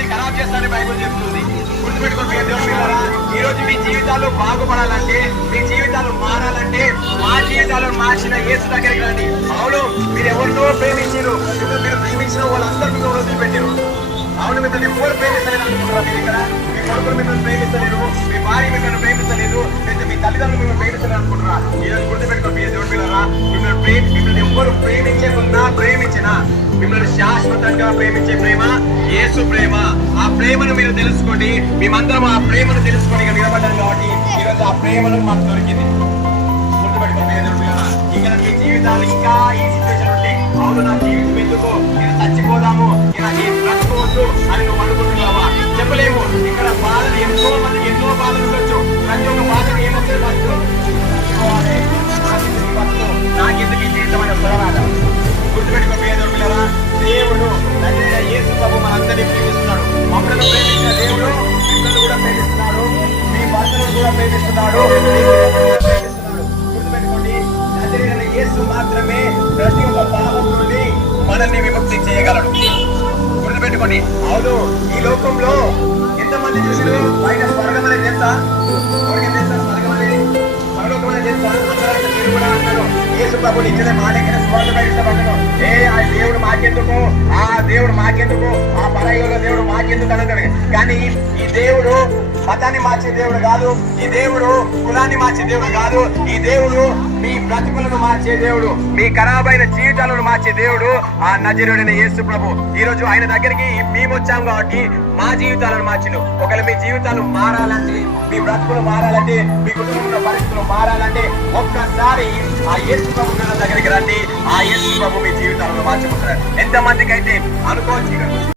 జీవితాన్ని ఖరాబ్ చేస్తానని బైబిల్ చెప్తుంది. గుర్తుపెట్టుకోండి దేవుని పిల్లరా, ఈ రోజు మీ జీవితాలు బాగుపడాలంటే, మీ జీవితాలు మారాలంటే, మా జీవితాలను మార్చిన యేసు దగ్గరికి రండి. అవును, మీరు ఎవరినో ప్రేమించారు, మీరు ప్రేమించిన వాళ్ళందరూ మీరు వదిలిపెట్టారు. అవును, మిమ్మల్ని ఎవరు ప్రేమిస్తలేదు అనుకుంటున్నారు. మీరు ఇక్కడ మీ కొడుకులు మిమ్మల్ని ప్రేమిస్తలేదు, మీ భార్య మిమ్మల్ని ప్రేమిస్తలేదు, లేదా మీ తల్లిదండ్రులు మిమ్మల్ని ప్రేమిస్తలేదు అనుకుంటున్నా. ఈ రోజు గుర్తుపెట్టుకోండి దేవుని పిల్లరా, మిమ్మల్ని ఎవరు ప్రేమించకున్నా ప్రేమించినా మిమ్మల్ని శాశ్వతంగా ప్రేమించే ప్రేమ యేసు ప్రేమ. ఆ ప్రేమను మీరు తెలుసుకోండి. మేమందరం ఆ ప్రేమను తెలుసుకొని నిలబడ్డాం కాబట్టి ఈరోజు ఆ ప్రేమను మాకు దొరికింది. గుర్తుపెట్టుకోండి దేవుని పిల్లరా, ఇంకా మీ జీవితాలు ఇంకా ఈ సిచ్యువేషన్ ఉంటే, అవును నా జీవితం ఎందుకు, నేను చచ్చిపోదాము, నాకు బ్రతకవద్దు అని నువ్వు అనుకుంటున్నావా? చెప్పలేము. ఇక్కడ బాధలు ఎంతో మందికి ఎన్నో బాధలు ఉండొచ్చు. ప్రతి ఒక్క బాధలు ఏమొస్తుంది? నాకెందుకు ఈ జీవితం అనే పోరాటం. గుర్తుపెట్టుకోండి దేవుని పిల్లరా, దేవుడు నజరేయుడైన యేసు ప్రభు మనందరినీ ప్రేమిస్తున్నాడు. మమ్మల్ని ప్రేమించిన దేవుడు మిమ్మల్ని కూడా ప్రేమిస్తున్నాడు, మీ భర్తలను కూడా ప్రేమిస్తున్నాడు, గుర్తుపెట్టుకోండి. నజరేయుడైన యేసు మాత్రమే ప్రతి ఒక్క పాపం నుండి మనల్ని విముక్తి చేయగలడు. గుర్తుపెట్టుకోండి. అవును, ఈ లోకంలో ఎంతమంది చూసిరు? బయట స్వర్గం అనేది తెలుసా? స్వర్గం తెలుసా? స్వర్గం అనేది పరలోకం అనేది తెలుసా? మీరు కూడా అన్నాను, యేసు ప్రభు నిజమే మా దగ్గర స్వర్గం ఇష్టపడ్డాను. ఆ దేవుడు మాకెందుకు, ఆ దేవుడు మాకెందుకు, ఆ పరయోగ దేవుడు మాకెందుకు అనగానే. కానీ ఈ దేవుడు మతాన్ని మార్చే దేవుడు కాదు, ఈ దేవుడు కులాన్ని మార్చే దేవుడు కాదు, ఈ దేవుడు మీ బ్రతుకులను మార్చే దేవుడు, మీ ఖరాబైన జీవితాలను మార్చే దేవుడు ఆ నజరేయుడైన యేసు ప్రభు. ఈ రోజు ఆయన దగ్గరికి మేము వచ్చాం కాబట్టి మా జీవితాలను మార్చిండు. ఒకవేళ మీ జీవితాలు మారాలంటే, మీ బ్రతుకులు మారాలంటే, మీ కుటుంబంలో పరిస్థితులు మారాలంటే ఒక్కసారి ఆ యేసు ప్రభు దగ్గరికి రండి. ఆ యేసు ప్రభు మీ జీవితాలను మార్చుకుంటారు. ఎంతమందికి అయితే అనుకోవచ్చు.